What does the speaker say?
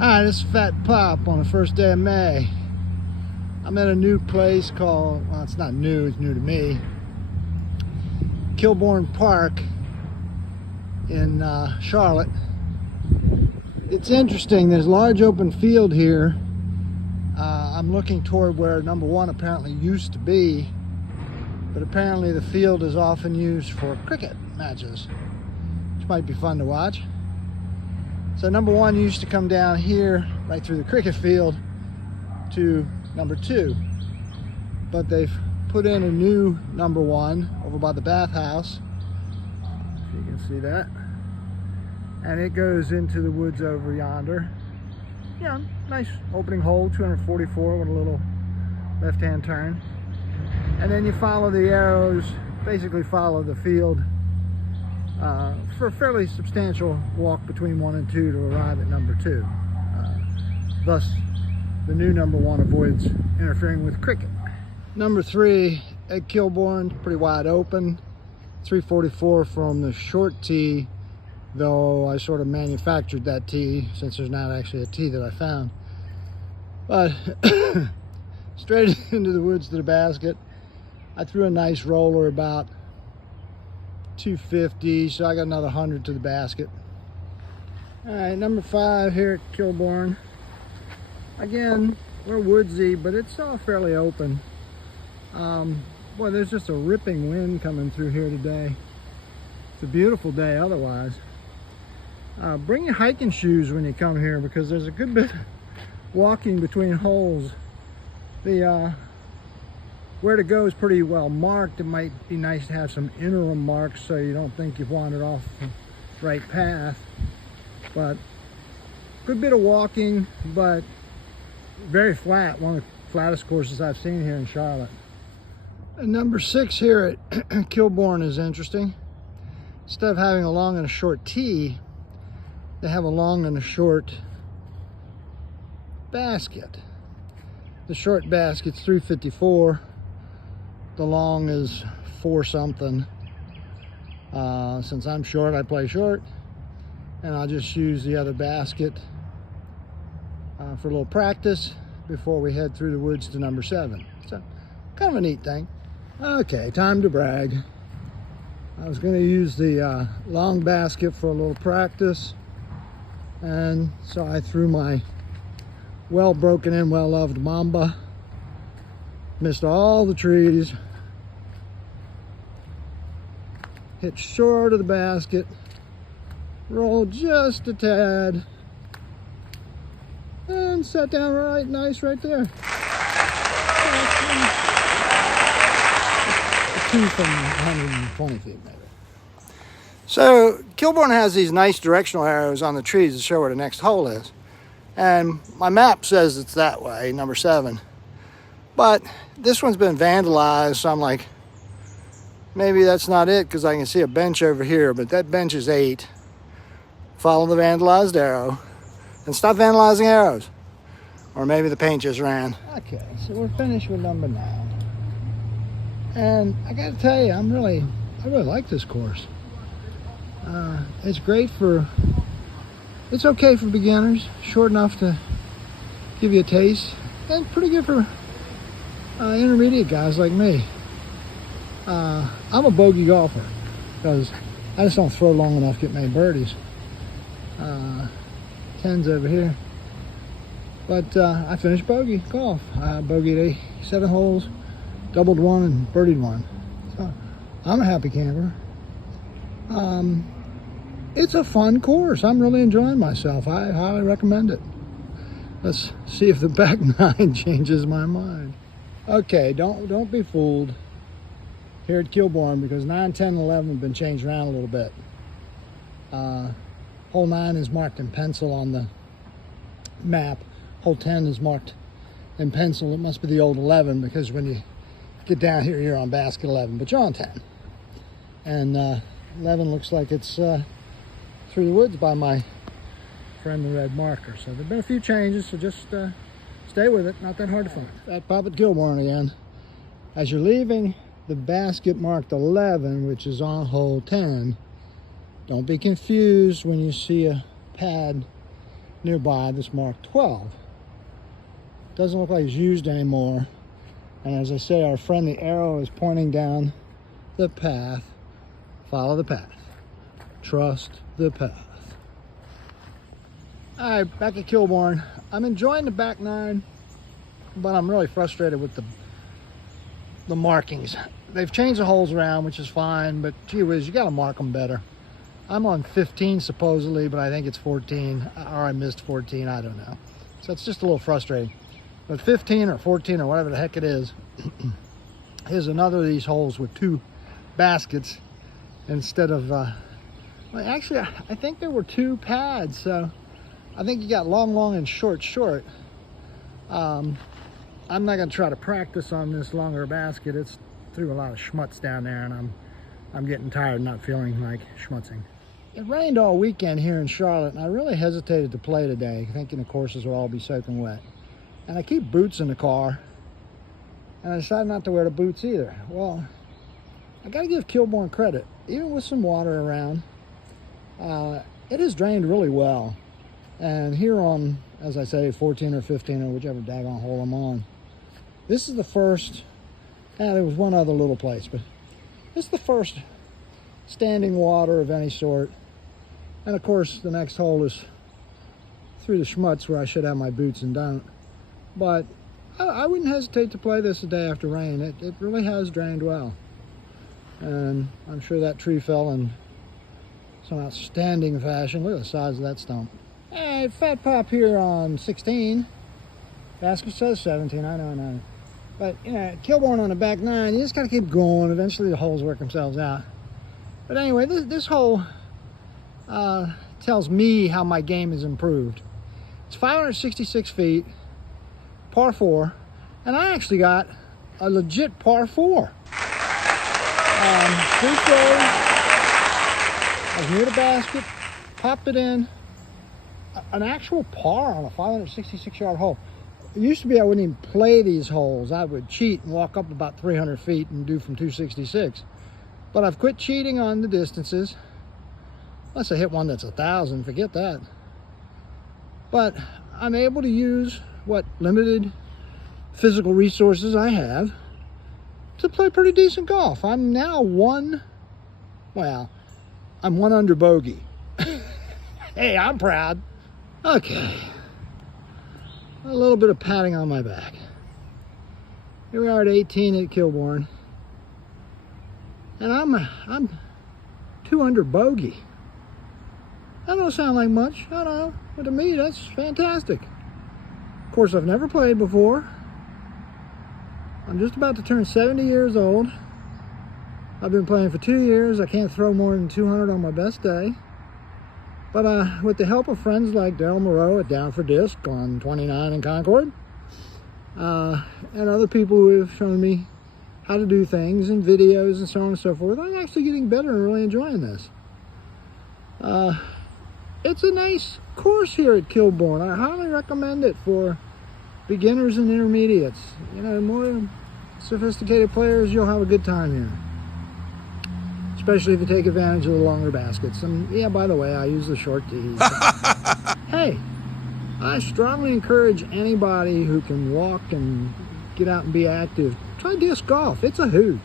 Hi, this is Fat Pop on the first day of May. I'm at a new place called, well, it's not new, it's new to me, Kilborne Park in Charlotte. It's interesting, there's a large open field here. I'm looking toward where number one apparently used to be, but apparently the field is often used for cricket matches, which might be fun to watch. So number one used to come down here right through the cricket field to number two, but they've put in a new number one over by the bathhouse, if you can see that, and it goes into the woods over yonder. Yeah, nice opening hole, 244 with a little left-hand turn, and then you follow the arrows, basically follow the field for a fairly substantial walk between 1 and 2 to arrive at number 2. Thus, the new number 1 avoids interfering with cricket. Number 3 at Kilborne, pretty wide open. 344 from the short tee, though I sort of manufactured that tee since there's not actually a tee that I found. But straight into the woods to the basket. I threw a nice roller about 250, so I got another 100 to the basket. All right, number 5 here at Kilborne. Again, we're woodsy, but it's all fairly open. Boy, there's just a ripping wind coming through here today. It's a beautiful day otherwise. Bring your hiking shoes when you come here, because there's a good bit of walking between holes. The where to go is pretty well marked. It might be nice to have some interim marks so you don't think you've wandered off the right path. But good bit of walking, but very flat. One of the flattest courses I've seen here in Charlotte. And number 6 here at Kilborne is interesting. Instead of having a long and a short tee, they have a long and a short basket. The short basket's 354. The long is 4 something. Since I'm short, I play short, and I'll just use the other basket for a little practice before we head through the woods to number 7. So, kind of a neat thing. Okay, time to brag. I was going to use the long basket for a little practice, and so I threw my well broken in, well loved Mamba. Missed all the trees, hit short of the basket, rolled just a tad, and sat down right nice right there. A 2 from 120 feet maybe. So Kilborne has these nice directional arrows on the trees to show where the next hole is, and my map says it's that way, number 7. But this one's been vandalized, so I'm like, maybe that's not it, because I can see a bench over here, but that bench is 8. Follow the vandalized arrow and stop vandalizing arrows. Or maybe the paint just ran. Okay, so we're finished with number 9. And I gotta tell you, I really like this course. It's great it's okay for beginners, short enough to give you a taste, and pretty good for intermediate guys like me. I'm a bogey golfer because I just don't throw long enough to get many birdies. 10's over here, but I finished bogey golf. I bogeyed 7 holes, doubled 1 and birdied 1. So I'm a happy camper. It's a fun course. I'm really enjoying myself. I highly recommend it. Let's see if the back 9 changes my mind. Okay, don't be fooled here at Kilborne, because 9, 10, and 11 have been changed around a little bit. Hole 9 is marked in pencil on the map. Hole 10 is marked in pencil. It must be the old 11, because when you get down here, you're on basket 11, but you're on 10. And 11 looks like it's through the woods by my friend the red marker. So there've been a few changes, so just stay with it. Not that hard to find. At Pop at Kilborne again. As you're leaving the basket marked 11, which is on hole 10, don't be confused when you see a pad nearby that's marked 12. Doesn't look like it's used anymore. And as I say, our friendly arrow is pointing down the path. Follow the path. Trust the path. All right, back at Kilborne. I'm enjoying the back nine, but I'm really frustrated with the markings. They've changed the holes around, which is fine, but gee whiz, you gotta mark them better. I'm on 15 supposedly, but I think it's 14, or I missed 14, I don't know. So it's just a little frustrating. But 15 or 14 or whatever the heck it is, here's another of these holes with 2 baskets instead of, well, actually, I think there were 2 pads, so I think you got long, long, and short, short. I'm not gonna try to practice on this longer basket. It's threw a lot of schmutz down there, and I'm getting tired, not feeling like schmutzing. It rained all weekend here in Charlotte, and I really hesitated to play today, thinking the courses will all be soaking wet. And I keep boots in the car, and I decided not to wear the boots either. Well, I gotta give Kilborne credit. Even with some water around, it has drained really well. And here on, as I say, 14 or 15 or whichever daggone hole I'm on, this is the first, there was one other little place, but this is the first standing water of any sort. And of course, the next hole is through the schmutz where I should have my boots and don't. But I wouldn't hesitate to play this the day after rain. It really has drained well. And I'm sure that tree fell in some outstanding fashion. Look at the size of that stump. Hey, Fat Pop here on 16. Basket says 17, I know. But, you know, Kilborne on the back nine, you just gotta keep going. Eventually the holes work themselves out. But anyway, this hole tells me how my game has improved. It's 566 feet, par 4, and I actually got a legit par 4. 3 throws, I was near the basket, popped it in. An actual par on a 566-yard hole. It used to be I wouldn't even play these holes. I would cheat and walk up about 300 feet and do from 266. But I've quit cheating on the distances. Unless I hit one that's 1,000, forget that. But I'm able to use what limited physical resources I have to play pretty decent golf. I'm now I'm one under bogey. Hey, I'm proud. Okay. A little bit of patting on my back. Here we are at 18 at Kilborne. And I'm 2 under bogey. That don't sound like much, I don't know, but to me that's fantastic. Of course, I've never played before. I'm just about to turn 70 years old. I've been playing for 2 years. I can't throw more than 200 on my best day. But with the help of friends like Daryl Moreau at Down for Disc on 29 in Concord, and other people who have shown me how to do things and videos and so on and so forth, I'm actually getting better and really enjoying this. It's a nice course here at Kilborne. I highly recommend it for beginners and intermediates. You know, more sophisticated players, you'll have a good time here. Especially if you take advantage of the longer baskets. And yeah, by the way, I use the short tees. Hey, I strongly encourage anybody who can walk and get out and be active, try disc golf. It's a hoot.